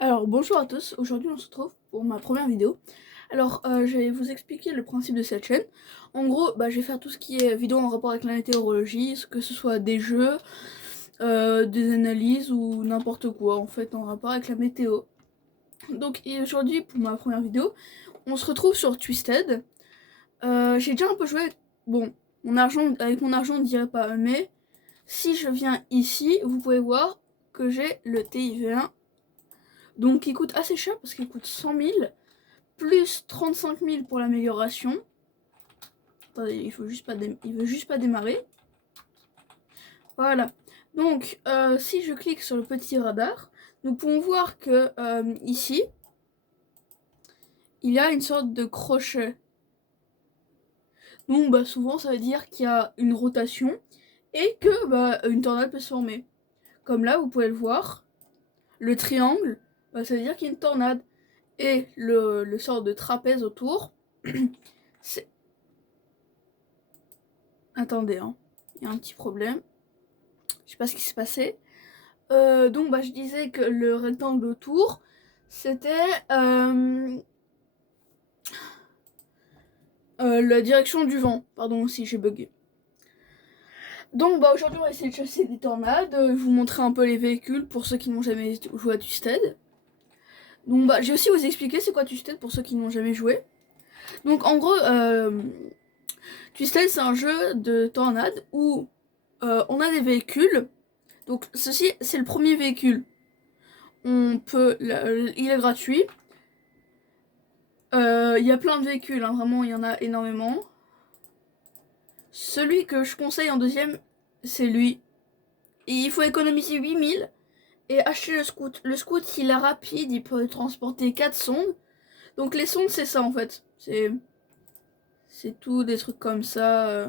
Alors bonjour à tous, aujourd'hui on se retrouve pour ma première vidéo. Alors je vais vous expliquer le principe de cette chaîne. En gros, je vais faire tout ce qui est vidéo en rapport avec la météorologie, que ce soit des jeux, des analyses ou n'importe quoi en fait en rapport avec la météo. Donc et aujourd'hui pour ma première vidéo, on se retrouve sur Twisted. J'ai déjà un peu joué, bon, avec mon argent on dirait pas, mais si je viens ici, vous pouvez voir que j'ai le TIV1. Donc il coûte assez cher parce qu'il coûte 100 000, plus 35 000 pour l'amélioration. Attendez, il veut juste pas démarrer. Voilà. Donc si je clique sur le petit radar, nous pouvons voir que ici, il y a une sorte de crochet. Donc souvent ça veut dire qu'il y a une rotation et que une tornade peut se former. Comme là, vous pouvez le voir, le triangle, ça veut dire qu'il y a une tornade. Et le sort de trapèze autour, c'est... Attendez, hein, il y a un petit problème. Je sais pas ce qui s'est passé. Donc je disais que le rectangle autour, c'était la direction du vent. Pardon si j'ai bugué. Donc aujourd'hui on va essayer de chasser des tornades. Je vous montrer un peu les véhicules pour ceux qui n'ont jamais joué à Twisted. Donc je vais aussi vous expliquer c'est quoi Twisted pour ceux qui n'ont jamais joué. Donc en gros, Twisted c'est un jeu de tornade où on a des véhicules. Donc ceci c'est le premier véhicule. Il est gratuit. Il y a plein de véhicules, hein, vraiment il y en a énormément. Celui que je conseille en deuxième, c'est lui. Et il faut économiser 8000 et acheter le scout. Le scout il est rapide, il peut transporter 4 sondes. Donc les sondes c'est ça en fait. C'est tout des trucs comme ça.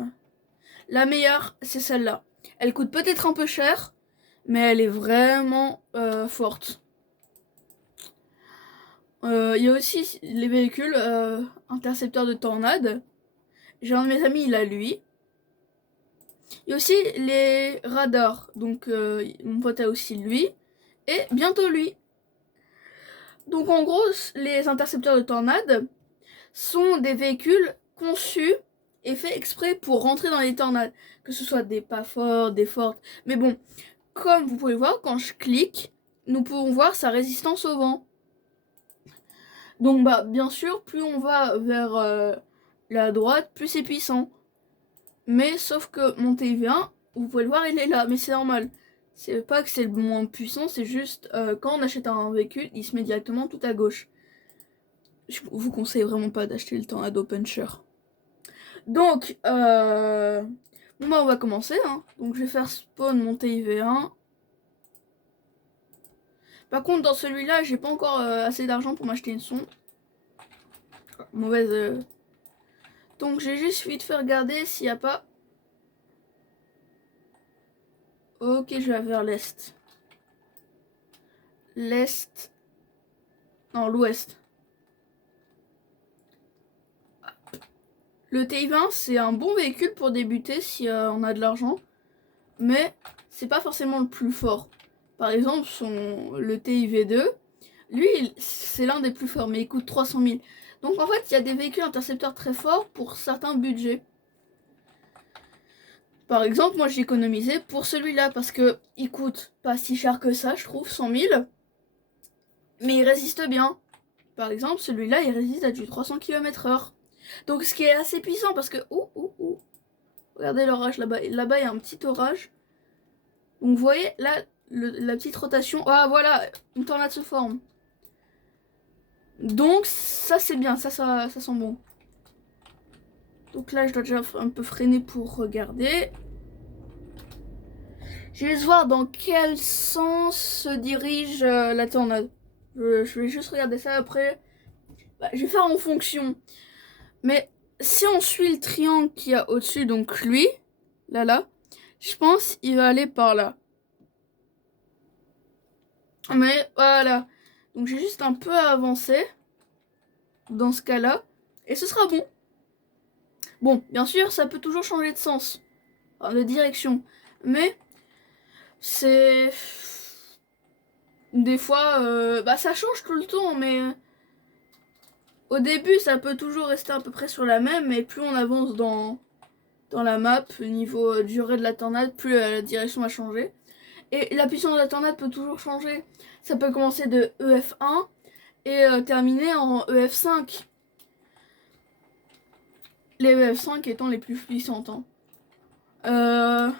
La meilleure c'est celle-là. Elle coûte peut-être un peu cher, mais elle est vraiment forte. Il y a aussi les véhicules intercepteurs de tornades. J'ai un de mes amis, il a lui. Il y a aussi les radars. Donc mon pote a aussi lui. Et bientôt lui. Donc en gros, les intercepteurs de tornades sont des véhicules conçus et faits exprès pour rentrer dans les tornades. Que ce soit des pas forts, des fortes. Mais bon, comme vous pouvez voir, quand je clique, nous pouvons voir sa résistance au vent. Donc bien sûr, plus on va vers la droite, plus c'est puissant. Mais sauf que mon TV1, vous pouvez le voir, il est là, mais c'est normal. C'est pas que c'est le moins puissant, c'est juste quand on achète un véhicule, il se met directement tout à gauche. Je vous conseille vraiment pas d'acheter le Tornado Puncher. Donc, on va commencer. Hein. Donc je vais faire spawn mon TIV1. Par contre, dans celui-là, j'ai pas encore assez d'argent pour m'acheter une sonde. Mauvaise. Donc j'ai juste vite fait regarder s'il n'y a pas. Ok, je vais vers l'est. L'est. Non, l'ouest. Le TI-20, c'est un bon véhicule pour débuter si on a de l'argent, mais c'est pas forcément le plus fort. Par exemple, le TIV2, lui, c'est l'un des plus forts, mais il coûte 300 000. Donc en fait, il y a des véhicules intercepteurs très forts pour certains budgets. Par exemple, moi j'ai économisé pour celui-là parce que il coûte pas si cher que ça, je trouve, 100 000, mais il résiste bien. Par exemple, celui-là, il résiste à du 300 km/h. Donc ce qui est assez puissant parce que... Regardez l'orage là-bas. Là-bas, il y a un petit orage. Donc vous voyez, là, la petite rotation. Ah voilà, une tornade se forme. Donc ça c'est bien, ça sent bon. Donc là, je dois déjà un peu freiner pour regarder. Je vais voir dans quel sens se dirige la tornade. Je vais juste regarder ça après. Je vais faire en fonction. Mais si on suit le triangle qu'il y a au-dessus, donc lui, là, je pense qu'il va aller par là. Mais voilà. Donc j'ai juste un peu à avancer dans ce cas-là. Et ce sera bon. Bon, bien sûr, ça peut toujours changer de sens. Enfin, de direction. Mais c'est... Des fois, bah ça change tout le temps, mais au début, ça peut toujours rester à peu près sur la même, mais plus on avance dans la map, niveau durée de la tornade, plus la direction va changer. Et la puissance de la tornade peut toujours changer. Ça peut commencer de EF1 et terminer en EF5. Les EF5 étant les plus puissantes. Hein. Euh,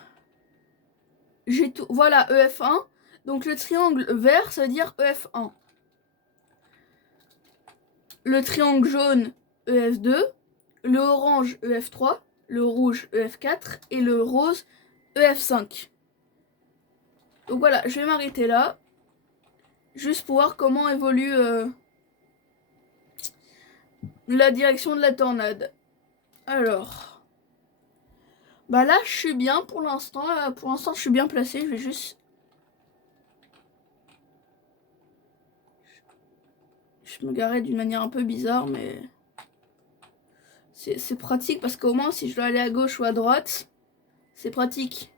j'ai tout. Voilà, EF1. Donc le triangle vert, ça veut dire EF1. Le triangle jaune, EF2. Le orange, EF3. Le rouge, EF4. Et le rose, EF5. Donc voilà, je vais m'arrêter là. Juste pour voir comment évolue la direction de la tornade. Alors. Bah là, je suis bien pour l'instant. Pour l'instant, je suis bien placé. Je vais juste... Je me garais d'une manière un peu bizarre, mais... C'est pratique parce qu'au moins, si je dois aller à gauche ou à droite, c'est pratique.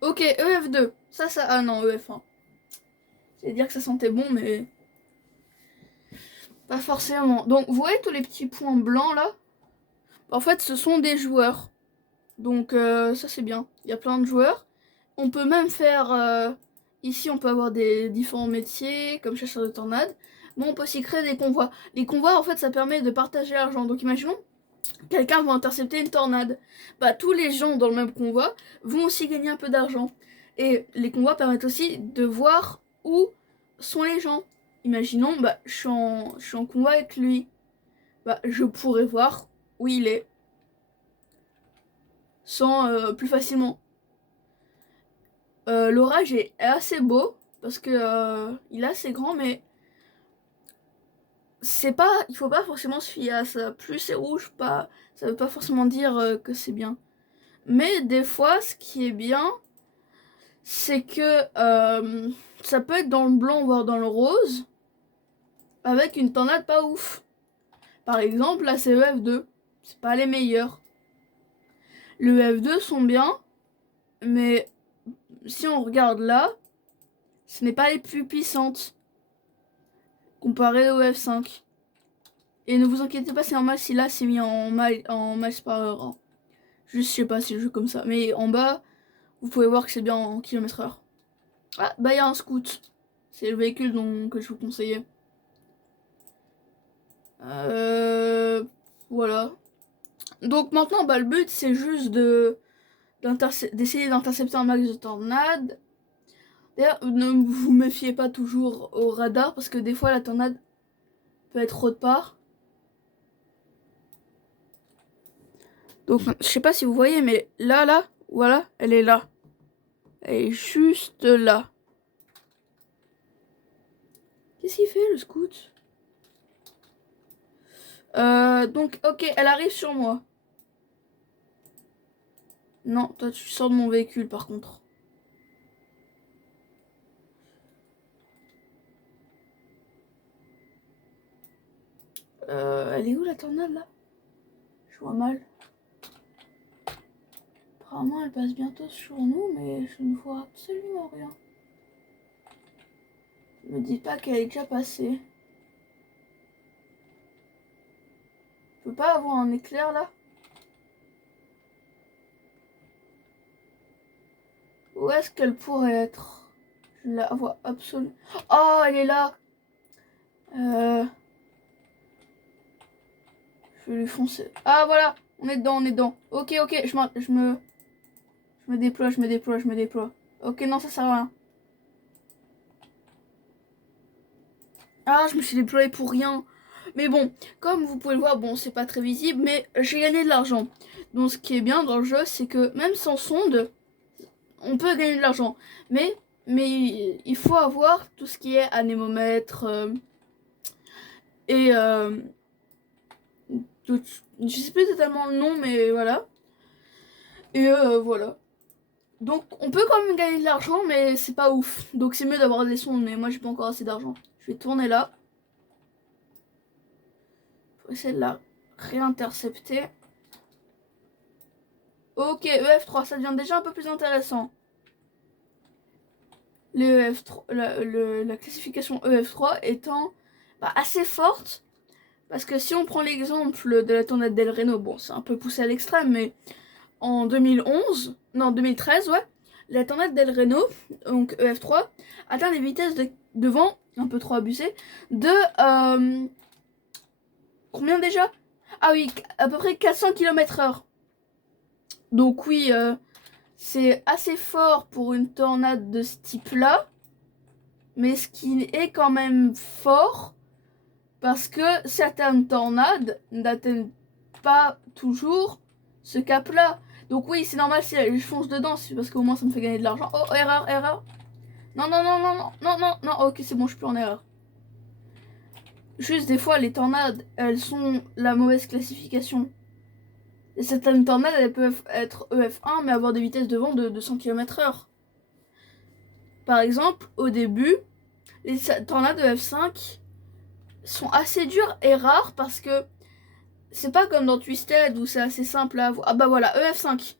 Ok, EF2. Ça... Ah non, EF1. C'est dire que ça sentait bon, mais... Pas forcément. Donc, vous voyez tous les petits points blancs, là? En fait, ce sont des joueurs. Donc, ça, c'est bien. Il y a plein de joueurs. On peut même faire... ici, on peut avoir des différents métiers, comme chasseur de tornades. Mais on peut aussi créer des convois. Les convois, en fait, ça permet de partager l'argent. Donc, imaginons, quelqu'un va intercepter une tornade. Bah, tous les gens dans le même convoi vont aussi gagner un peu d'argent. Et les convois permettent aussi de voir où sont les gens. Imaginons, bah, je suis en convoi avec lui. Bah, je pourrais voir où il est. Sans plus facilement. L'orage est assez beau parce que il est assez grand, mais c'est pas, il faut pas forcément se fier à ça. Plus c'est rouge, pas, ça veut pas forcément dire que c'est bien. Mais des fois, ce qui est bien, c'est que ça peut être dans le blanc voire dans le rose, avec une tornade pas ouf. Par exemple, la CEF2, c'est pas les meilleurs. Le F2 sont bien, mais si on regarde là, ce n'est pas les plus puissantes comparé au F5. Et ne vous inquiétez pas, c'est normal si là c'est mis en miles par heure. Hein. Juste, je sais pas si je joue comme ça. Mais en bas, vous pouvez voir que c'est bien en km/h. Ah, bah il y a un scout. C'est le véhicule que je vous conseillais. Euh, voilà. Donc maintenant, bah, le but c'est juste d'essayer d'intercepter un max de tornades. D'ailleurs, ne vous méfiez pas toujours au radar parce que des fois la tornade peut être autre part. Donc je sais pas si vous voyez, mais là, voilà, elle est là. Elle est juste là. Qu'est-ce qu'il fait le scout? Donc ok, elle arrive sur moi. Non, toi tu sors de mon véhicule par contre. Elle est où la tornade là? Je vois mal. Apparemment elle passe bientôt sur nous, mais je ne vois absolument rien. Me dis pas qu'elle est déjà passée. Je peux pas avoir un éclair là? Où est-ce qu'elle pourrait être? Je la vois absolument. Oh, elle est là! Je vais lui foncer. Ah voilà, on est dedans, on est dedans. Ok, ok, je me déploie, je me déploie, je me déploie. Ok, non, ça sert à rien. Ah, je me suis déployé pour rien. Mais bon, comme vous pouvez le voir, bon, c'est pas très visible, mais j'ai gagné de l'argent. Donc, ce qui est bien dans le jeu, c'est que même sans sonde, on peut gagner de l'argent. Mais il faut avoir tout ce qui est anémomètre et je sais plus totalement le nom, mais voilà. Et voilà. Donc on peut quand même gagner de l'argent, mais c'est pas ouf. Donc c'est mieux d'avoir des sondes, mais moi j'ai pas encore assez d'argent. Je vais tourner là. Pour essayer de la réintercepter. Ok, EF3, ça devient déjà un peu plus intéressant. Les EF3, la classification EF3 étant assez forte. Parce que si on prend l'exemple de la tornade del Reno, bon, c'est un peu poussé à l'extrême, mais en 2013, ouais, la tornade del Reno, donc EF3, atteint des vitesses de vent, un peu trop abusées, de... combien déjà? Ah oui, à peu près 400 km/h. Donc oui, c'est assez fort pour une tornade de ce type-là, mais ce qui est quand même fort, parce que certaines tornades n'atteignent pas toujours ce cap-là. Donc oui, c'est normal si je fonce dedans, c'est parce qu'au moins ça me fait gagner de l'argent. Oh, erreur, erreur. Non, non, non, non, non, non, non, non, ok, c'est bon, je suis plus en erreur. Juste des fois, les tornades, elles sont la mauvaise classification. Et certaines tornades, elles peuvent être EF1, mais avoir des vitesses de vent de 200 km/h. Par exemple, au début, les tornades EF5 sont assez dures et rares parce que c'est pas comme dans Twisted où c'est assez simple à avoir. Ah bah voilà, EF5.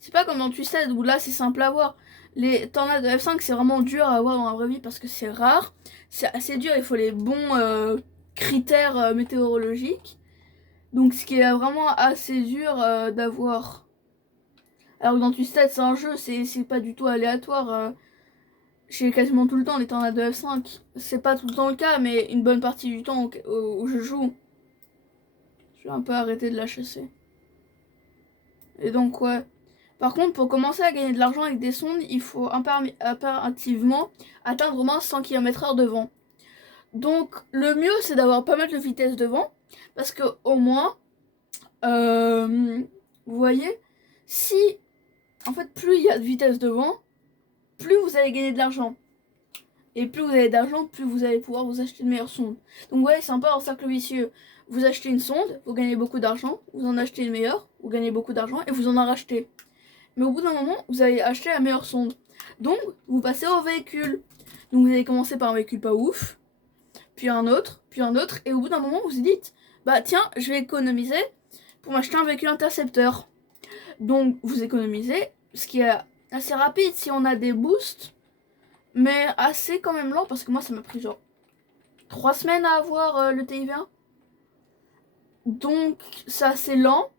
C'est pas comme dans Twisted où là c'est simple à avoir. Les tornades EF5 c'est vraiment dur à avoir dans la vraie vie parce que c'est rare. C'est assez dur, il faut les bons critères météorologiques. Donc ce qui est vraiment assez dur d'avoir. Alors que dans Twisted c'est un jeu, c'est pas du tout aléatoire. J'ai quasiment tout le temps les tornades de F5. C'est pas tout le temps le cas, mais une bonne partie du temps où je joue. Je vais un peu arrêter de la chasser. Et donc ouais. Par contre, pour commencer à gagner de l'argent avec des sondes, il faut impérativement atteindre au moins 100 km/h de vent. Donc le mieux c'est d'avoir pas mal de vitesse de vent. Parce que au moins, vous voyez, si en fait plus il y a de vitesse de vent, plus vous allez gagner de l'argent. Et plus vous avez d'argent, plus vous allez pouvoir vous acheter de meilleures sondes. Donc vous voyez, c'est un peu un cercle vicieux. Vous achetez une sonde, vous gagnez beaucoup d'argent, vous en achetez une meilleure, vous gagnez beaucoup d'argent et vous en en rachetez. Mais au bout d'un moment, vous allez acheter la meilleure sonde. Donc, vous passez au véhicule. Donc vous allez commencer par un véhicule pas ouf, puis un autre, et au bout d'un moment, vous vous dites, bah tiens, je vais économiser pour m'acheter un véhicule intercepteur. Donc vous économisez, ce qui est assez rapide si on a des boosts, mais assez quand même lent, parce que moi ça m'a pris genre 3 semaines à avoir le TIV1. Donc c'est assez lent,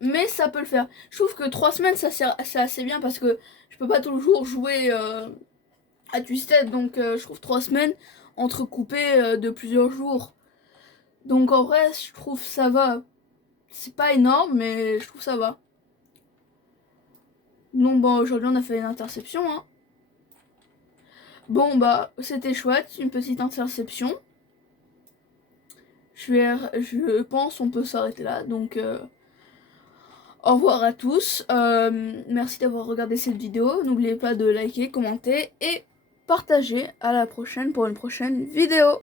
mais ça peut le faire. Je trouve que 3 semaines c'est assez bien parce que je peux pas toujours jouer à Twisted, donc je trouve 3 semaines entrecoupées de plusieurs jours. Donc en vrai je trouve ça va. C'est pas énorme, mais je trouve ça va. Donc bon, aujourd'hui on a fait une interception, hein. Bon bah c'était chouette, une petite interception. Je pense on peut s'arrêter là. Donc au revoir à tous. Merci d'avoir regardé cette vidéo. N'oubliez pas de liker, commenter et partager. À la prochaine pour une prochaine vidéo.